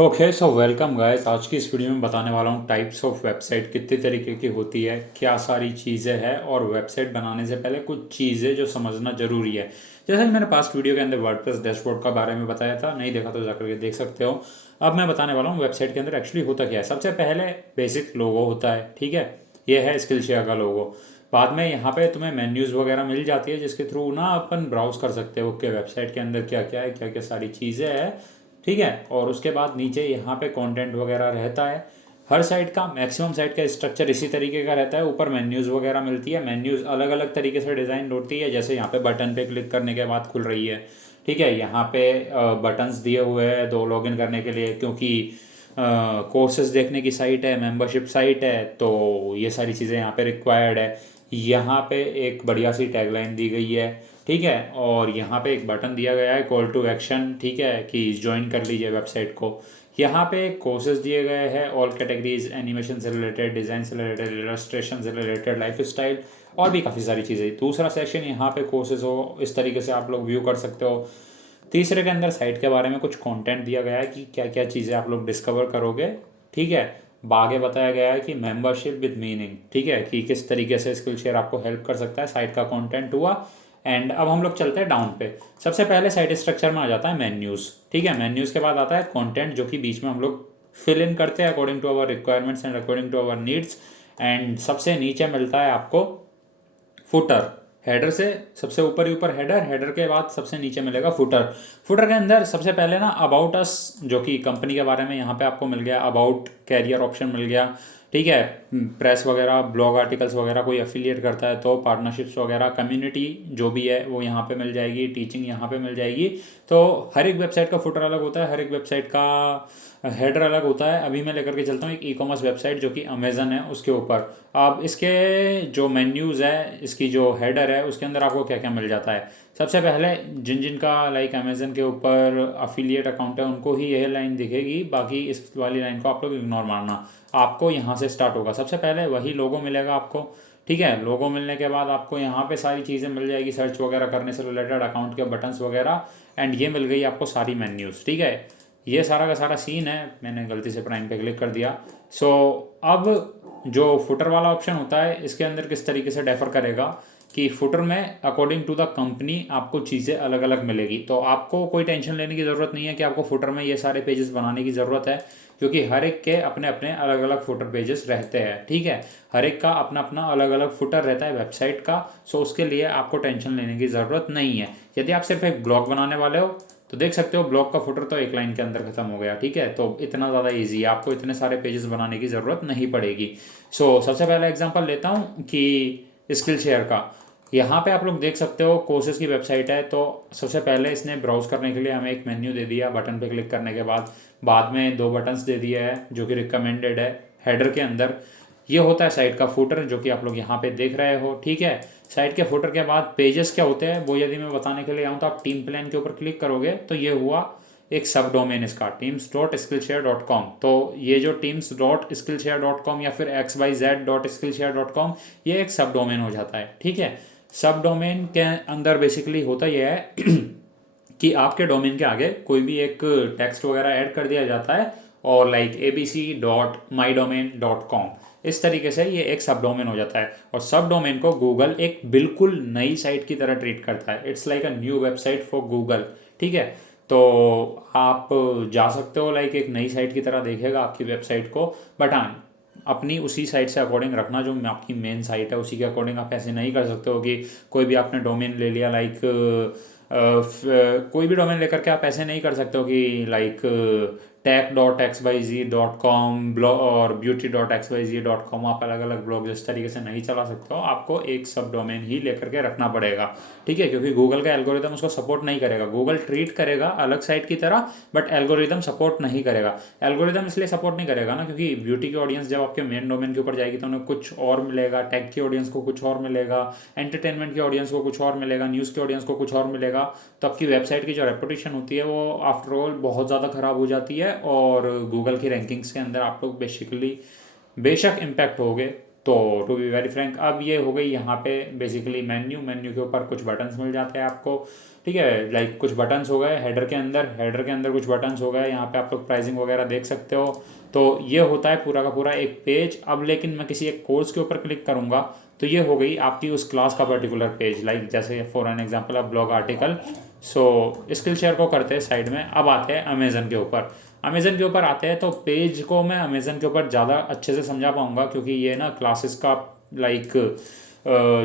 Okay so welcome guys. आज की इस वीडियो में बताने वाला हूँ टाइप्स ऑफ वेबसाइट कितने तरीके की होती है, क्या सारी चीज़ें हैं और वेबसाइट बनाने से पहले कुछ चीज़ें जो समझना ज़रूरी है। जैसा कि मैंने पास्ट वीडियो के अंदर वर्डप्रेस डैशबोर्ड का बारे में बताया था, नहीं देखा तो जाकर के देख सकते हो। अब मैं बताने वाला हूँ वेबसाइट के अंदर एक्चुअली होता क्या है। सबसे पहले बेसिक लोगो होता है, ठीक है, ये है स्किल शेयर का लोगो। बाद में यहाँ पे तुम्हें मेन्यूज़ वगैरह मिल जाती है जिसके थ्रू ना अपन ब्राउज कर सकते हो कि वेबसाइट के अंदर क्या क्या है, क्या क्या सारी चीज़ें हैं, ठीक है। और उसके बाद नीचे यहाँ पे कंटेंट वगैरह रहता है। हर साइट का मैक्सिमम साइट का स्ट्रक्चर इसी तरीके का रहता है। ऊपर मेन्यूज़ वगैरह मिलती है, मेन्यूज़ अलग अलग तरीके से डिज़ाइन होती है। जैसे यहाँ पे बटन पे क्लिक करने के बाद खुल रही है, ठीक है। यहाँ पे बटन्स दिए हुए हैं दो लॉगिन करने के लिए, क्योंकि कोर्सेज देखने की साइट है, मेंबरशिप साइट है, तो ये सारी चीज़ें यहाँ पे रिक्वायर्ड है। यहाँ पे एक बढ़िया सी टैगलाइन दी गई है, ठीक है। और यहाँ पे एक बटन दिया गया है कॉल टू एक्शन, ठीक है, कि ज्वाइन कर लीजिए वेबसाइट को। यहाँ पे कोर्सेज दिए गए हैं ऑल कैटेगरीज, एनिमेशन से रिलेटेड, डिज़ाइन से रिलेटेड, इलस्ट्रेशन से रिलेटेड, लाइफ स्टाइल और भी काफ़ी सारी चीज़ें। दूसरा सेक्शन यहाँ पे कोर्सेज हो, इस तरीके से आप लोग व्यू कर सकते हो। तीसरे के अंदर साइट के बारे में कुछ कंटेंट दिया गया है कि क्या क्या चीज़ें आप लोग डिस्कवर करोगे, ठीक है। आगे बताया गया है कि मेंबरशिप विद मीनिंग, ठीक है, कि किस तरीके से स्किल शेयर आपको हेल्प कर सकता है। साइट का कंटेंट हुआ। एंड अब हम लोग चलते हैं डाउन पे। सबसे पहले साइट स्ट्रक्चर में आ जाता है मेन्यूज़, ठीक है। मेन्यूज़ के बाद आता है कंटेंट, जो कि बीच में हम लोग फिल इन करते हैं according to our requirements and according to our needs. And सबसे नीचे मिलता है आपको फुटर। हेडर से सबसे ऊपर ही ऊपर हेडर, हेडर के बाद सबसे नीचे मिलेगा फुटर। फुटर के अंदर सबसे पहले ना अबाउट अस, जो कि कंपनी के बारे में यहाँ पे आपको मिल गया। अबाउट कैरियर ऑप्शन मिल गया, ठीक है। प्रेस वगैरह, ब्लॉग आर्टिकल्स वगैरह कोई एफिलिएट करता है तो पार्टनरशिप्स वगैरह, कम्युनिटी जो भी है वो यहाँ पे मिल जाएगी, टीचिंग यहाँ पे मिल जाएगी। तो हर एक वेबसाइट का फुटर अलग होता है, हर एक वेबसाइट का हेडर अलग होता है। अभी मैं लेकर के चलता हूँ एक ई कॉमर्स वेबसाइट जो कि अमेजन है, उसके ऊपर। अब इसके जो मेन्यूज़ है, इसकी जो हेडर है, उसके अंदर आपको क्या क्या मिल जाता है। सबसे पहले जिन जिन का लाइक अमेजन के ऊपर अफिलिएट अकाउंट है उनको ही यह लाइन दिखेगी, बाकी इस वाली लाइन को आप लोग इग्नोर मारना। आपको यहाँ से स्टार्ट होगा। सबसे पहले वही लोगो मिलेगा आपको, ठीक है। लोगो मिलने के बाद आपको यहाँ पे सारी चीज़ें मिल जाएगी, सर्च वगैरह करने से रिलेटेड, अकाउंट के बटन्स वगैरह। एंड ये मिल गई आपको सारी मेन्यूज़, ठीक है। ये सारा का सारा सीन है, मैंने गलती से प्राइम पे क्लिक कर दिया। सो अब जो फुटर वाला ऑप्शन होता है, इसके अंदर किस तरीके से डेफर करेगा कि फुटर में अकॉर्डिंग टू द कंपनी आपको चीज़ें अलग अलग मिलेगी। तो आपको कोई टेंशन लेने की ज़रूरत नहीं है कि आपको फुटर में ये सारे पेजेस बनाने की ज़रूरत है, क्योंकि हर एक के अपने अपने अलग अलग फुटर पेजेस रहते हैं, ठीक है। हर एक का अपना अपना अलग अलग फुटर रहता है वेबसाइट का। सो उसके लिए आपको टेंशन लेने की ज़रूरत नहीं है। यदि आप सिर्फ एक ब्लॉग बनाने वाले हो तो देख सकते हो ब्लॉग का फुटर तो एक लाइन के अंदर खत्म हो गया, ठीक है। तो इतना ज़्यादा इजी है, आपको इतने सारे पेजेस बनाने की ज़रूरत नहीं पड़ेगी। सो सबसे पहला एग्जांपल लेता हूँ कि स्किल शेयर का। यहाँ पे आप लोग देख सकते हो कोर्सेज की वेबसाइट है। तो सबसे पहले इसने ब्राउज करने के लिए हमें एक मेन्यू दे दिया, बटन पे क्लिक करने के बाद में दो बटन्स दे दिए हैं जो कि रिकमेंडेड है हेडर के अंदर। ये होता है साइट का फुटर, जो कि आप लोग यहाँ पे देख रहे हो, ठीक है। साइट के फुटर के बाद पेजेस क्या होते हैं वो यदि मैं बताने के लिए आऊँ तो आप टीम प्लान के ऊपर क्लिक करोगे तो ये हुआ एक सब डोमेन इसका, teams.skillshare.com। तो ये जो teams.skillshare.com या फिर xyz.skillshare.com, ये एक सब डोमेन हो जाता है, ठीक है। सब डोमेन के अंदर बेसिकली होता यह है कि आपके डोमेन के आगे कोई भी एक टेक्स्ट वगैरह ऐड कर दिया जाता है, और लाइक abc.mydomain.com, इस तरीके से ये एक सब डोमेन हो जाता है। और सब डोमेन को गूगल एक बिल्कुल नई साइट की तरह ट्रीट करता है। It's like a new website for Google, ठीक है। तो आप जा सकते हो, लाइक एक नई साइट की तरह देखेगा आपकी वेबसाइट को। बट हाँ, अपनी उसी साइट से अकॉर्डिंग रखना, जो आपकी मेन साइट है उसी के अकॉर्डिंग। आप ऐसे नहीं कर सकते हो कि कोई भी आपने डोमेन ले लिया, लाइक कोई भी डोमेन लेकर के आप ऐसे नहीं कर सकते हो कि लाइक tech.xyz.com ब्लॉग और beauty.xyz.com, आप अलग अलग ब्लॉग इस तरीके से नहीं चला सकते हो। आपको एक सब डोमेन ही लेकर के रखना पड़ेगा, ठीक है, क्योंकि गूगल का एल्गोरिदम उसको सपोर्ट नहीं करेगा। गूगल ट्रीट करेगा अलग साइट की तरह, बट एल्गोरिदम सपोर्ट नहीं करेगा। एल्गोरिदम इसलिए सपोर्ट नहीं करेगा ना, क्योंकि ब्यूटी की ऑडियंस जब आपके मेन डोमेन के ऊपर जाएगी तो उन्हें कुछ और मिलेगा, टेक की ऑडियंस को कुछ और मिलेगा, एंटरटेनमेंट की ऑडियंस को कुछ और मिलेगा, न्यूज़ की ऑडियंस को कुछ और मिलेगा। तो आपकी वेबसाइट की जो रेपुटेशन होती है वो आफ्टर ऑल बहुत ज़्यादा ख़राब हो जाती है, और गूगल की रैंकिंग्स के अंदर आप लोग बेसिकली बेशक इम्पैक्ट होगे, तो टू बी वेरी फ्रैंक, अब ये हो गई यहाँ पे बेसिकली मेन्यू के ऊपर कुछ बटन्स मिल जाते हैं आपको, ठीक है। लाइक कुछ बटन्स हो गए हेडर के अंदर कुछ बटन्स हो गए, यहाँ पे आप लोग प्राइसिंग वगैरह देख सकते हो। तो ये होता है पूरा का पूरा एक पेज। अब लेकिन मैं किसी एक कोर्स के ऊपर क्लिक करूँगा तो ये हो गई आपकी उस क्लास का पर्टिकुलर पेज। लाइक जैसे फॉर एन एग्जांपल अब blog article. So skill share को करते हैं साइड में, अब आते हैं अमेजन के ऊपर। अमेजन के ऊपर आते हैं तो पेज को मैं अमेजन के ऊपर ज़्यादा अच्छे से समझा पाऊंगा, क्योंकि ये ना क्लासेस का लाइक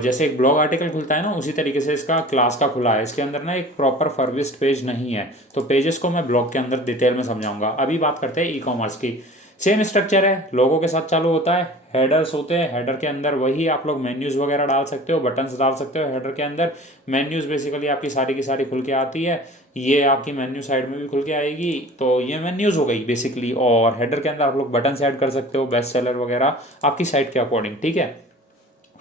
जैसे एक ब्लॉग आर्टिकल खुलता है ना, उसी तरीके से इसका क्लास का खुला है। इसके अंदर ना एक प्रॉपर फर्विस्ड पेज नहीं है, तो पेजेस को मैं ब्लॉग के अंदर डिटेल में समझाऊंगा। अभी बात करते हैं ई कॉमर्स की। सेम स्ट्रक्चर है, लोगों के साथ चालू होता है, हेडर्स होते हैं, हेडर के अंदर वही आप लोग मेन्यूज़ वगैरह डाल सकते हो, बटन्स डाल सकते हो। हेडर के अंदर मेन्यूज़ बेसिकली आपकी सारी की सारी खुल के आती है, ये आपकी मेन्यू साइड में भी खुल के आएगी। तो ये मेन्यूज़ हो गई बेसिकली, और हेडर के अंदर आप लोग बटन्स ऐड कर सकते हो, बेस्ट सेलर वगैरह आपकी साइट के अकॉर्डिंग, ठीक है।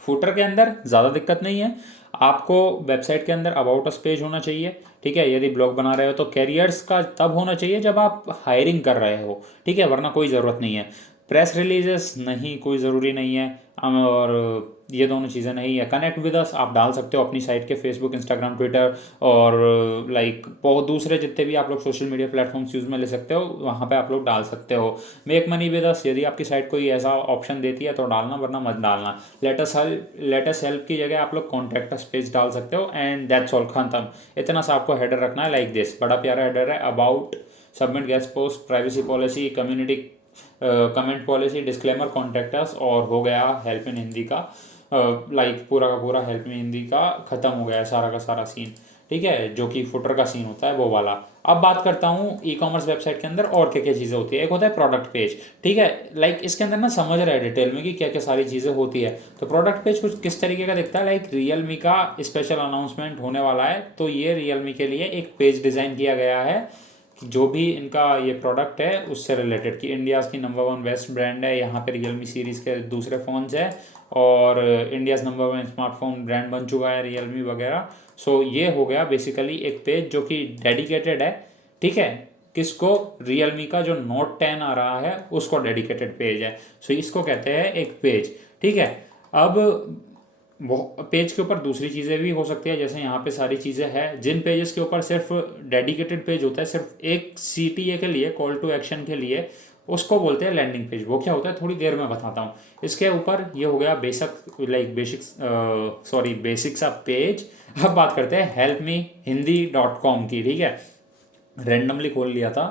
फुटर के अंदर ज़्यादा दिक्कत नहीं है, आपको वेबसाइट के अंदर अबाउट अस पेज होना चाहिए, ठीक है। यदि ब्लॉग बना रहे हो तो कैरियर्स का तब होना चाहिए जब आप हायरिंग कर रहे हो, ठीक है, वरना कोई ज़रूरत नहीं है। प्रेस रिलीजेस नहीं, कोई ज़रूरी नहीं है। और ये दोनों चीज़ें नहीं है। कनेक्ट विद अस आप डाल सकते हो अपनी साइट के फेसबुक, इंस्टाग्राम, ट्विटर और लाइक बहुत दूसरे जितने भी आप लोग सोशल मीडिया प्लेटफॉर्म्स यूज़ में ले सकते हो, वहाँ पे आप लोग डाल सकते हो। मेक मनी विद अस यदि आपकी साइट कोई ऐसा ऑप्शन देती है तो डालना, वरना मत डालना। लेटेस्ट हेल्प की जगह आप लोग कॉन्टैक्ट अस पेज डाल सकते हो, एंड दैट्स ऑल, खत्म। इतना सा आपको हेडर रखना है लाइक दिस, बड़ा प्यारा हेडर है। About, submit guest post, privacy policy, community comment policy, disclaimer, contact us, और हो गया हेल्प इन हिंदी का। लाइक पूरा का पूरा हेल्प इन हिंदी का खत्म हो गया है सारा का सारा सीन, ठीक है, जो कि फुटर का सीन होता है वो वाला। अब बात करता हूँ ई कॉमर्स वेबसाइट के अंदर और क्या क्या चीज़ें होती है। एक होता है प्रोडक्ट पेज, ठीक है। लाइक इसके अंदर ना समझ रहे हैं डिटेल में कि क्या क्या सारी चीज़ें होती है। तो प्रोडक्ट पेज कुछ किस तरीके का दिखता है, लाइक रियलमी का स्पेशल अनाउंसमेंट होने वाला है, तो ये रियलमी के लिए एक पेज डिज़ाइन किया गया है कि जो भी इनका ये प्रोडक्ट है उससे रिलेटेड, कि इंडियाज़ की नंबर 1 बेस्ट ब्रांड है, यहाँ पे रियलमी सीरीज़ के दूसरे फ़ोन्स है, और इंडियाज़ नंबर 1 स्मार्टफोन ब्रांड बन चुका है रियलमी वगैरह। सो ये हो गया बेसिकली एक पेज जो कि डेडिकेटेड है, ठीक है। किसको? रियलमी का जो नोट 10 आ रहा है उसको डेडिकेटेड पेज है। सो इसको कहते हैं एक पेज, ठीक है। अब वो पेज के ऊपर दूसरी चीज़ें भी हो सकती है, जैसे यहाँ पे सारी चीज़ें हैं। जिन पेजेस के ऊपर सिर्फ डेडिकेटेड पेज होता है, सिर्फ एक CTA के लिए, कॉल टू एक्शन के लिए, उसको बोलते हैं लैंडिंग पेज। वो क्या होता है थोड़ी देर में बताता हूँ। इसके ऊपर ये हो गया बेसिक्स ऑफ पेज। अब बात करते हैं हेल्प मी हिंदी.com की, ठीक है। रैंडमली खोल लिया था।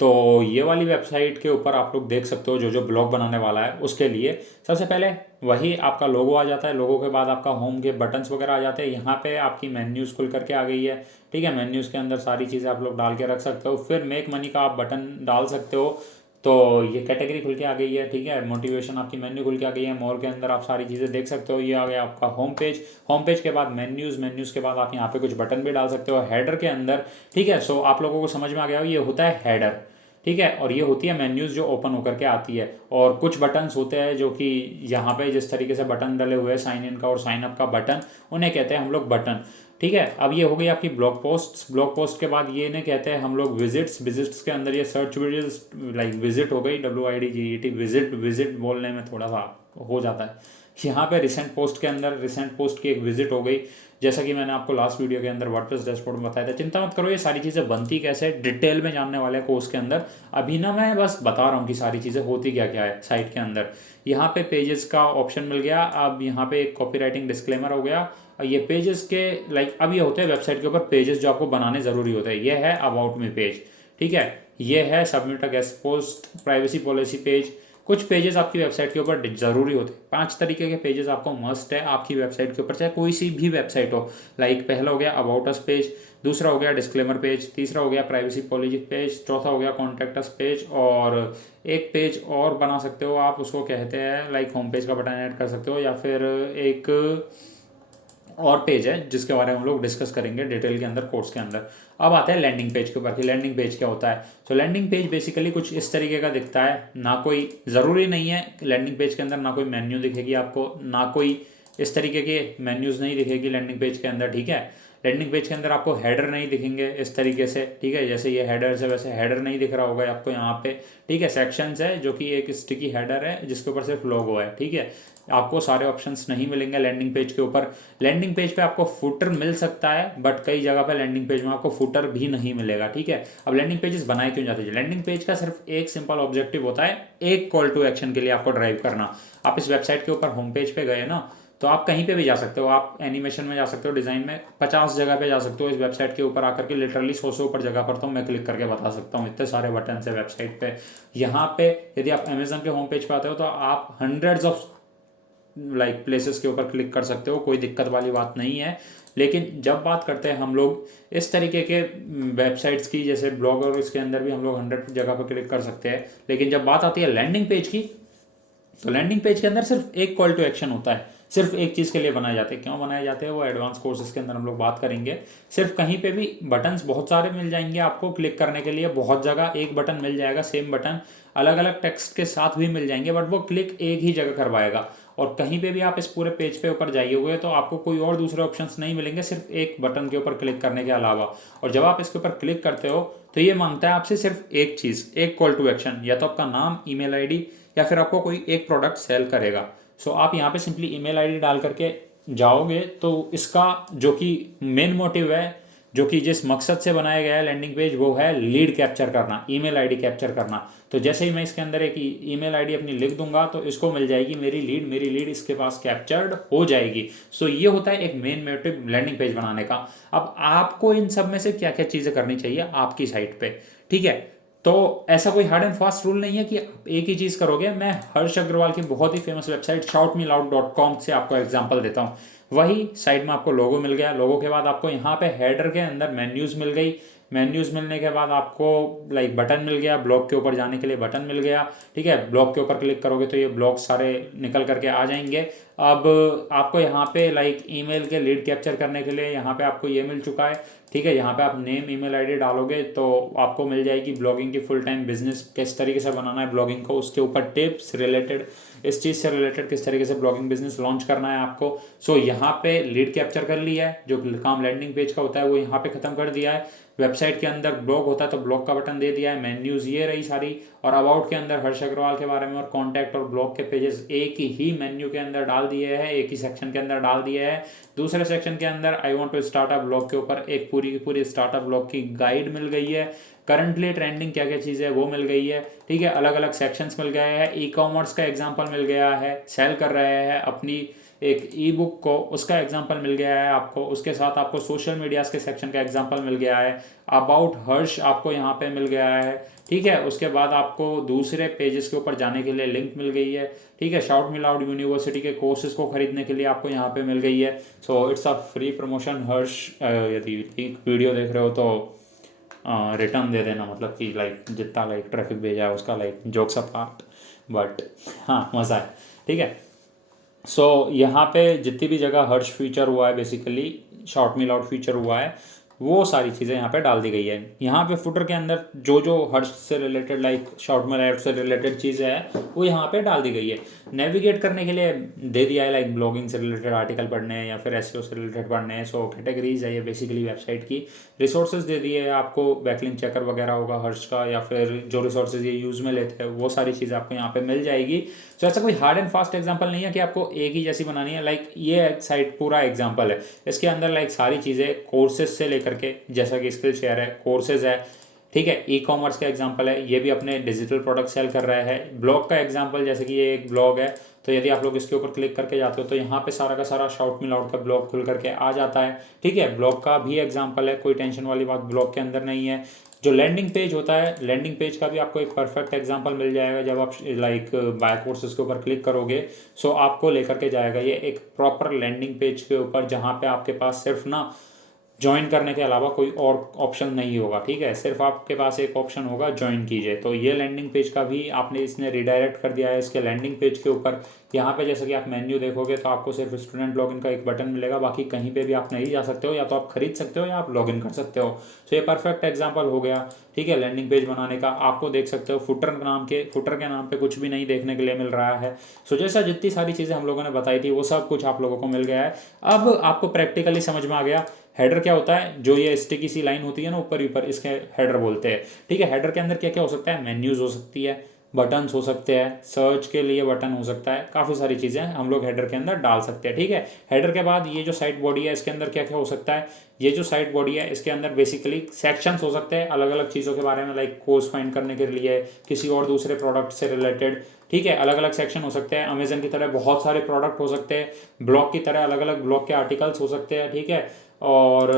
तो ये वाली वेबसाइट के ऊपर आप लोग देख सकते हो जो जो ब्लॉग बनाने वाला है उसके लिए सबसे पहले वही आपका लोगो आ जाता है। लोगो के बाद आपका होम के बटन्स वगैरह आ जाते हैं। यहाँ पे आपकी मेन्यूज़ खुल करके आ गई है, ठीक है। मेन्यूज़ के अंदर सारी चीज़ें आप लोग डाल के रख सकते हो। फिर मेक मनी का आप बटन डाल सकते हो, तो ये कैटेगरी खुल के आ गई है, ठीक है। मोटिवेशन आपकी मेन्यू खुल के आ गई है। मोर के अंदर आप सारी चीज़ें देख सकते हो। ये आ गया आपका होम पेज। होम पेज के बाद मेन्यूज़ के बाद आप यहाँ पे कुछ बटन भी डाल सकते हो हेडर के अंदर, ठीक है। सो आप लोगों को समझ में आ गया, ये होता है हेडर, ठीक है। और ये होती है मेन्यूज़ जो ओपन होकर के आती है। और कुछ बटन्स होते हैं जो कि यहाँ पे जिस तरीके से बटन डले हुए हैं, साइन इन का और साइन अप का बटन, उन्हें कहते हैं हम लोग बटन, ठीक है। अब ये हो गई आपकी ब्लॉग पोस्ट के बाद ये इन्हें कहते हैं हम लोग विजिट्स के अंदर ये सर्च वीडियोस, लाइक विजिट हो गई, WIDGET, विजिट बोलने में थोड़ा सा हो जाता है। यहाँ पे रिसेंट पोस्ट की एक विजिट हो गई, जैसा कि मैंने आपको लास्ट वीडियो के अंदर वर्डप्रेस डैशबोर्ड में बताया था। चिंता मत करो, ये सारी चीज़ें बनती कैसे डिटेल में जानने वाले कोर्स के अंदर। अभी ना मैं बस बता रहा हूँ कि सारी चीज़ें होती क्या क्या है साइट के अंदर। यहाँ पे पेजेस का ऑप्शन मिल गया। अब यहाँ पे एक कॉपीराइटिंग डिस्क्लेमर हो गया। ये पेजेस के लाइक अब ये होते हैं वेबसाइट के ऊपर पेजेस जो आपको बनाने ज़रूरी होते हैं। ये है अबाउट मी पेज, ठीक है। ये है submit a guest post, privacy policy page. कुछ पेजेस आपकी वेबसाइट के ऊपर ज़रूरी होते हैं। 5 तरीके के पेजेस आपको मस्ट है आपकी वेबसाइट के ऊपर, चाहे कोई सी भी वेबसाइट हो। लाइक पहला हो गया अबाउट अस पेज, दूसरा हो गया डिस्क्लेमर पेज, तीसरा हो गया प्राइवेसी पॉलिसी पेज, चौथा हो गया कॉन्टैक्ट अस पेज, और एक पेज और बना सकते हो आप, उसको कहते हैं लाइक होम पेज का बटन ऐड कर सकते हो, या फिर एक और पेज है जिसके बारे में हम लोग डिस्कस करेंगे डिटेल के अंदर कोर्स के अंदर। अब आते हैं लैंडिंग पेज के ऊपर कि लैंडिंग पेज क्या होता है। तो लैंडिंग पेज बेसिकली कुछ इस तरीके का दिखता है। ना कोई ज़रूरी नहीं है लैंडिंग पेज के अंदर ना कोई मेन्यू दिखेगी आपको, ना कोई इस तरीके के मेन्यूज़ नहीं दिखेगी लैंडिंग पेज के अंदर, ठीक है। लैंडिंग पेज के अंदर आपको हेडर नहीं दिखेंगे इस तरीके से, ठीक है, जैसे ये हेडर है वैसे हेडर नहीं दिख रहा होगा आपको यहाँ पे, ठीक है। सेक्शंस है जो कि एक स्टिकी हेडर है जिसके ऊपर सिर्फ लोगो है, ठीक है। आपको सारे ऑप्शंस नहीं मिलेंगे लैंडिंग पेज के ऊपर। लैंडिंग पेज पे आपको फुटर मिल सकता है, बट कई जगह पे लैंडिंग पेज में आपको फुटर भी नहीं मिलेगा, ठीक है। अब लैंडिंग पेजेस बनाए क्यों जाते हैं? लैंडिंग पेज का सिर्फ एक सिंपल ऑब्जेक्टिव होता है, एक कॉल टू एक्शन के लिए आपको ड्राइव करना। आप इस वेबसाइट के ऊपर होम पेज पे गए ना, तो आप कहीं पे भी जा सकते हो, आप एनिमेशन में जा सकते हो, डिज़ाइन में 50 जगह पे जा सकते हो। इस वेबसाइट के ऊपर आकर के लिटरली 100 से ऊपर जगह पर तो मैं क्लिक करके बता सकता हूँ, इतने सारे बटन है वेबसाइट पे। यहाँ पे यदि आप अमेजन के होम पेज पे आते हो तो आप हंड्रेड्स ऑफ प्लेसेस के ऊपर क्लिक कर सकते हो, कोई दिक्कत वाली बात नहीं है। लेकिन जब बात करते हैं हम लोग इस तरीके के वेबसाइट्स की, जैसे ब्लॉग और इसके अंदर भी हम लोग 100 जगह पर क्लिक कर सकते हैं, लेकिन जब बात आती है लैंडिंग पेज की, तो लैंडिंग पेज के अंदर सिर्फ एक कॉल टू एक्शन होता है, सिर्फ एक चीज़ के लिए बनाए जाते हैं। क्यों बनाए जाते हैं वो एडवांस कोर्सेज के अंदर हम लोग बात करेंगे। सिर्फ कहीं पे भी बटन्स बहुत सारे मिल जाएंगे आपको क्लिक करने के लिए, बहुत जगह एक बटन मिल जाएगा, सेम बटन अलग अलग टेक्स्ट के साथ भी मिल जाएंगे, बट वो क्लिक एक ही जगह करवाएगा। और कहीं पे भी आप इस पूरे पेज पे ऊपर जाइए तो आपको कोई और दूसरे ऑप्शंस नहीं मिलेंगे सिर्फ एक बटन के ऊपर क्लिक करने के अलावा। और जब आप इसके ऊपर क्लिक करते हो तो ये मांगता है आपसे सिर्फ एक चीज़, एक कॉल टू एक्शन, या तो आपका नाम, ईमेल आईडी, या फिर आपको कोई एक प्रोडक्ट सेल करेगा। सो आप यहाँ पे सिंपली ईमेल आईडी डाल करके जाओगे तो इसका जो कि मेन मोटिव है, जो कि जिस मकसद से बनाया गया है लैंडिंग पेज, वो है लीड कैप्चर करना, ईमेल आईडी कैप्चर करना। तो जैसे ही मैं इसके अंदर एक ईमेल आईडी अपनी लिख दूंगा तो इसको मिल जाएगी मेरी लीड इसके पास कैप्चर्ड हो जाएगी। सो ये होता है एक मेन मोटिव लैंडिंग पेज बनाने का। अब आपको इन सब में से क्या क्या चीज़ें करनी चाहिए आपकी साइट पे, ठीक है। तो ऐसा कोई हार्ड एंड फास्ट रूल नहीं है कि आप एक ही चीज़ करोगे। मैं हर्ष अग्रवाल की बहुत ही फेमस वेबसाइट shoutmeloud.com से आपको एग्जांपल देता हूँ। वही साइड में आपको लोगो मिल गया, लोगो के बाद आपको यहाँ पे हेडर के अंदर मेन्यूज मिल गई, मेन्यूज मिलने के बाद आपको बटन मिल गया, ब्लॉग के ऊपर जाने के लिए बटन मिल गया, ठीक है। ब्लॉग के ऊपर क्लिक करोगे तो ये ब्लॉग सारे निकल करके आ जाएंगे। अब आपको यहाँ पे ईमेल के लीड कैप्चर करने के लिए यहाँ पे आपको ये मिल चुका है, ठीक है। यहाँ पे आप नेम, ईमेल आईडी डालोगे तो आपको मिल जाएगी ब्लॉगिंग की फुल टाइम बिजनेस, किस तरीके से बनाना है ब्लॉगिंग को, उसके ऊपर टिप्स रिलेटेड, इस चीज़ से रिलेटेड किस तरीके से ब्लॉगिंग बिजनेस लॉन्च करना है आपको। सो यहाँ पे लीड कैप्चर कर लिया है, जो काम लैंडिंग पेज का होता है वो यहाँ पे खत्म कर दिया है। वेबसाइट के अंदर ब्लॉग होता है तो ब्लॉग का बटन दे दिया है, मेन्यूज ये रही सारी, और अबाउट के अंदर हर्ष अग्रवाल के बारे में और कॉन्टैक्ट और ब्लॉग के पेजेस एक ही मेन्यू के अंदर डाल दिए हैं, एक ही सेक्शन के अंदर डाल दिए है। दूसरे सेक्शन के अंदर I want to start a blog के ऊपर एक पूरी की पूरी स्टार्टअप ब्लॉग की गाइड मिल गई है, करंटली ट्रेंडिंग क्या क्या चीज़ है वो मिल गई है, ठीक है। अलग अलग सेक्शंस मिल गए हैं, ई कॉमर्स का एग्जांपल मिल गया है, सेल कर रहे हैं अपनी एक ई बुक को, उसका एग्जांपल मिल गया है आपको। उसके साथ आपको सोशल मीडियाज़ के सेक्शन का एग्जांपल मिल गया है, अबाउट हर्ष आपको यहाँ पे मिल गया है, ठीक है। उसके बाद आपको दूसरे पेजेस के ऊपर जाने के लिए लिंक मिल गई है, ठीक है। शाउट मी लाउड यूनिवर्सिटी के कोर्सेज को खरीदने के लिए आपको यहाँ पे मिल गई है। So it's a free promotion. Harsh यदि वीडियो देख रहे हो तो रिटर्न दे देना, मतलब कि जितना ट्रैफिक भेजा है उसका जोक्स अपार्ट, बट हाँ मज़ा है, ठीक है। सो यहाँ पे जितनी भी जगह हर्ष फीचर हुआ है, बेसिकली शॉर्ट मी लाउड फीचर हुआ है, वो सारी चीज़ें यहाँ पे डाल दी गई है। यहाँ पे फुटर के अंदर जो जो हर्ष से रिलेटेड शॉर्ट मी लाउड से रिलेटेड चीज़ें हैं वो यहाँ पे डाल दी गई है। नेविगेट करने के लिए दे दिया है, ब्लॉगिंग से रिलेटेड आर्टिकल पढ़ने हैं या फिर एसईओ से रिलेटेड पढ़ने हैं। सो कैटेगरीज है ये बेसिकली वेबसाइट की। रिसोर्सेज दे दिए है आपको, बैकलिंक चेकर वगैरह होगा हर्ष का, या फिर जो रिसोर्सेज ये यूज़ में लेते हैं वो सारी चीज़ें आपको यहाँ पे मिल जाएगी। तो ऐसा कोई हार्ड एंड फास्ट एग्जाम्पल नहीं है कि आपको एक ही जैसी बनानी है। ये साइट पूरा एग्जाम्पल है, इसके अंदर सारी चीज़ें कोर्सेज से लेकर के, जैसा कि स्किल शेयर है, कोर्सेज है, ठीक है। ई कॉमर्स का एग्जांपल है, ये भी अपने डिजिटल प्रोडक्ट सेल कर रहा है। ब्लॉग का एग्जांपल, जैसे कि ये एक ब्लॉग है, तो यदि आप लोग इसके ऊपर क्लिक करके जाते हो तो यहाँ पे सारा का सारा शाउट मी लाउड का ब्लॉग खुल करके आ जाता है, ठीक है। ब्लॉग का भी एग्जांपल है, कोई टेंशन वाली बात ब्लॉग के अंदर नहीं है। जो लैंडिंग पेज होता है, लैंडिंग पेज का भी आपको एक परफेक्ट एग्जांपल मिल जाएगा जब आप बाय कोर्सेज के ऊपर क्लिक करोगे। सो आपको लेकर के जाएगा ये एक प्रॉपर लैंडिंग पेज के ऊपर, जहाँ पे आपके पास सिर्फ ना ज्वाइन करने के अलावा कोई और ऑप्शन नहीं होगा, ठीक है। सिर्फ आपके पास एक ऑप्शन होगा, ज्वाइन कीजिए। तो ये लैंडिंग पेज का भी आपने इसने रिडायरेक्ट कर दिया है इसके लैंडिंग पेज के ऊपर। यहाँ पे जैसे कि आप मेन्यू देखोगे तो आपको सिर्फ स्टूडेंट लॉगिन का एक बटन मिलेगा, बाकी कहीं पे भी आप नहीं जा सकते हो, या तो आप खरीद सकते हो या आप लॉगिन कर सकते हो। तो ये परफेक्ट एग्जाम्पल हो गया, ठीक है, लैंडिंग पेज बनाने का। आपको देख सकते हो फुटर के नाम पे कुछ भी नहीं देखने के लिए मिल रहा है। सो जैसा जितनी सारी चीज़ें हम लोगों ने बताई थी वो सब कुछ आप लोगों को मिल गया है। अब आपको प्रैक्टिकली समझ में आ गया हेडर क्या होता है, जो ये स्टिकी सी लाइन होती है ना ऊपर ऊपर, इसके हेडर बोलते हैं। ठीक है, हेडर के अंदर क्या क्या हो सकता है, मेन्यूज हो सकती है, बटन्स हो सकते हैं, सर्च के लिए बटन हो सकता है, काफ़ी सारी चीज़ें हम लोग हेडर के अंदर डाल सकते हैं। ठीक है, हेडर के बाद ये जो साइट बॉडी है इसके अंदर क्या क्या हो सकता है, ये जो साइट बॉडी है इसके अंदर बेसिकली सेक्शंस हो सकते हैं अलग अलग चीज़ों के बारे में, लाइक कोर्स फाइंड करने के लिए, किसी और दूसरे प्रोडक्ट से रिलेटेड। ठीक है, अलग अलग सेक्शन हो सकते हैं, अमेजन की तरह बहुत सारे प्रोडक्ट हो सकते हैं, ब्लॉग की तरह अलग अलग ब्लॉग के आर्टिकल्स हो सकते हैं। ठीक है, और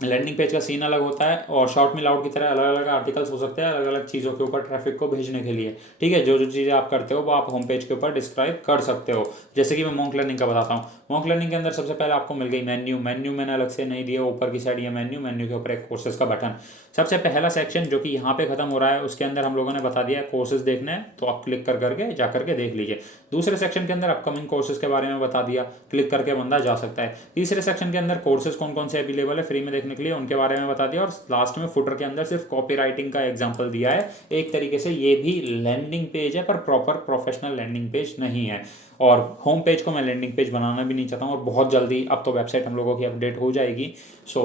लैंडिंग पेज का सीन अलग होता है, और शॉर्ट में लाउड की तरह अलग अलग आर्टिकल्स हो सकते हैं अलग अलग चीज़ों के ऊपर ट्रैफिक को भेजने के लिए। ठीक है, जो जो चीज़ें आप करते हो वो आप होम पेज के ऊपर डिस्क्राइब कर सकते हो। जैसे कि मैं मॉन्क लर्निंग का बताता हूँ। मॉन्क लर्निंग के अंदर सबसे पहले आपको मिल गई मेन्यू मैंने अलग से नहीं दिया, ऊपर की साइड ये मेन्यू के ऊपर एक कोर्सेज का बटन। सबसे पहला सेक्शन जो कि यहाँ पे खत्म हो रहा है उसके अंदर हम लोगों ने बता दिया कोर्सेज देखने हैं तो आप क्लिक कर करके जा करके देख लीजिए। दूसरे सेक्शन के अंदर अपकमिंग कोर्सेज के बारे में बता दिया, क्लिक करके बंदा जा सकता है। तीसरे सेक्शन के अंदर कोर्सेज कौन कौन से अवेलेबल है फ्री में देखने के लिए उनके बारे में बता दिया, और लास्ट में फुटर के अंदर सिर्फ कॉपीराइटिंग का एग्जांपल दिया है। एक तरीके से ये भी लैंडिंग पेज है पर प्रॉपर प्रोफेशनल लैंडिंग पेज नहीं है। और होम पेज को मैं लैंडिंग पेज बनाना भी नहीं चाहता हूँ, और बहुत जल्दी अब तो वेबसाइट हम लोगों की अपडेट हो जाएगी। सो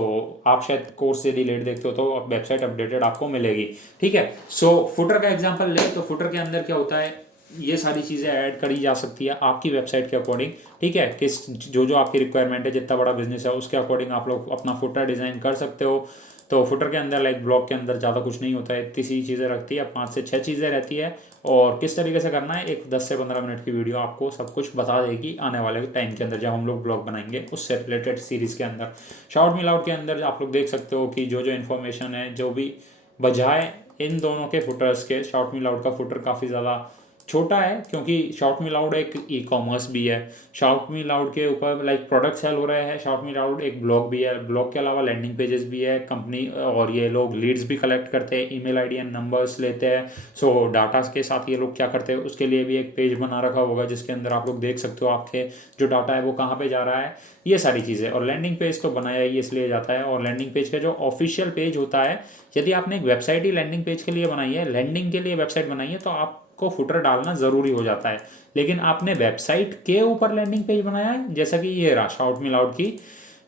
आप शायद कोर्स यदि लेट देखते हो तो वेबसाइट अपडेटेड आपको मिलेगी। ठीक है, सो फुटर का एग्जांपल ले तो फुटर के अंदर क्या होता है, ये सारी चीज़ें ऐड करी जा सकती है आपकी वेबसाइट के अकॉर्डिंग। ठीक है, किस जो जो आपकी रिक्वायरमेंट है, जितना बड़ा बिजनेस है उसके अकॉर्डिंग आप लोग अपना फुटर डिज़ाइन कर सकते हो। तो फुटर के अंदर लाइक ब्लॉग के अंदर ज़्यादा कुछ नहीं होता है, इतनी सी चीज़ें रखती है, 5 से 6 चीज़ें रहती है। और किस तरीके से करना है, एक 10 से 15 मिनट की वीडियो आपको सब कुछ बता देगी आने वाले टाइम के अंदर जब हम लोग ब्लॉग बनाएंगे उससे रिलेटेड सीरीज़ के अंदर। शॉर्ट मिल आउट के अंदर आप लोग देख सकते हो कि जो जो इन्फॉर्मेशन है, जो भी बजाय इन दोनों के फुटर्स के, शॉर्ट मिल आउट का फुटर काफ़ी ज़्यादा छोटा है क्योंकि शॉर्ट मी लाउड एक ई कॉमर्स भी है। शॉर्ट मी लाउड के ऊपर लाइक प्रोडक्ट सेल हो रहे हैं। शॉर्ट मी लाउड एक ब्लॉग भी है, ब्लॉग के अलावा लैंडिंग पेजेस भी है कंपनी, और ये लोग लीड्स भी कलेक्ट करते हैं, ईमेल आईडी एंड नंबर्स लेते हैं। सो डाटा के साथ ये लोग क्या करते हैं उसके लिए भी एक पेज बना रखा होगा जिसके अंदर आप लोग देख सकते हो आपके जो डाटा है वो कहाँ पे जा रहा है, ये सारी चीज़ें। और लैंडिंग पेज तो बनाया ही इसलिए जाता है, और लैंडिंग पेज का जो ऑफिशियल पेज होता है, यदि आपने एक वेबसाइट ही लैंडिंग पेज के लिए बनाई है, लैंडिंग के लिए वेबसाइट बनाई है, तो आपको फुटर डालना ज़रूरी हो जाता है। लेकिन आपने वेबसाइट के ऊपर लैंडिंग पेज बनाया है, जैसा कि ये रहा शाउट मी लाउड की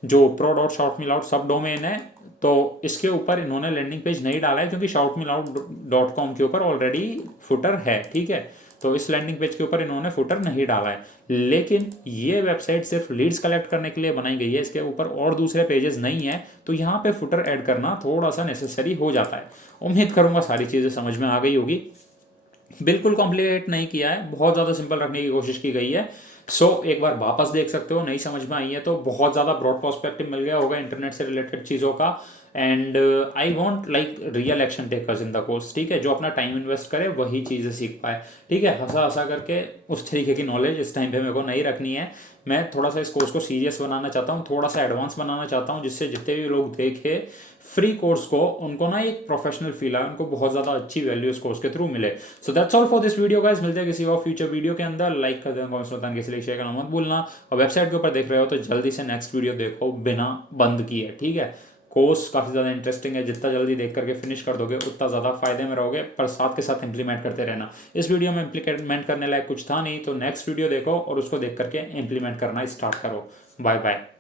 जो pro.shoutmeloud सब डोमेन है, तो इसके ऊपर इन्होंने लैंडिंग पेज नहीं डाला है क्योंकि shoutmeloud.com के ऊपर ऑलरेडी फुटर है। ठीक है, तो इस लैंडिंग पेज के ऊपर इन्होंने फुटर नहीं डाला है। लेकिन ये वेबसाइट सिर्फ लीड्स कलेक्ट करने के लिए बनाई गई है, इसके ऊपर और दूसरे पेजेस नहीं है, तो यहाँ पे फुटर ऐड करना थोड़ा सा नेसेसरी हो जाता है। उम्मीद करूंगा सारी चीज़ें समझ में आ गई होगी। बिल्कुल कॉम्प्लिकेट नहीं किया है, बहुत ज़्यादा सिंपल रखने की कोशिश की गई है। एक बार वापस देख सकते हो, नहीं समझ में आई है तो बहुत ज़्यादा ब्रॉड पर्सपेक्टिव मिल गया होगा इंटरनेट से रिलेटेड चीज़ों का। And I want like real action takers in the course. ठीक है, जो अपना टाइम इन्वेस्ट करे वही चीज़ें सीख पाए। ठीक है, हंसा हंसा करके उस तरीके की नॉलेज इस टाइम पे मेरे को नहीं रखनी है। मैं थोड़ा सा इस कोर्स को सीरियस बनाना चाहता हूँ, थोड़ा सा एडवांस बनाना चाहता हूँ, जिससे जितने भी लोग देखे फ्री कोर्स को उनको ना एक प्रोफेशनल फील आए, उनको बहुत ज़्यादा अच्छी वैल्यू इस कोर्स के थ्रू मिले। So that's all for this video guys. मिलते हैं किसी और फ्यूचर वीडियो के अंदर। लाइक कर देना, कमेंट्स बताना, किसी शेयर करना मत भूलना, और वेबसाइट के ऊपर देख रहे हो तो जल्दी से नेक्स्ट वीडियो देखो बिना बंद किए। ठीक है, कोर्स काफ़ी ज़्यादा इंटरेस्टिंग है, जितना जल्दी देख करके फिनिश कर दोगे उतना ज़्यादा फायदे में रहोगे, पर साथ के साथ इंप्लीमेंट करते रहना। इस वीडियो में इंप्लीमेंट करने लायक कुछ था नहीं, तो नेक्स्ट वीडियो देखो और उसको देख करके इंप्लीमेंट करना स्टार्ट करो। Bye bye.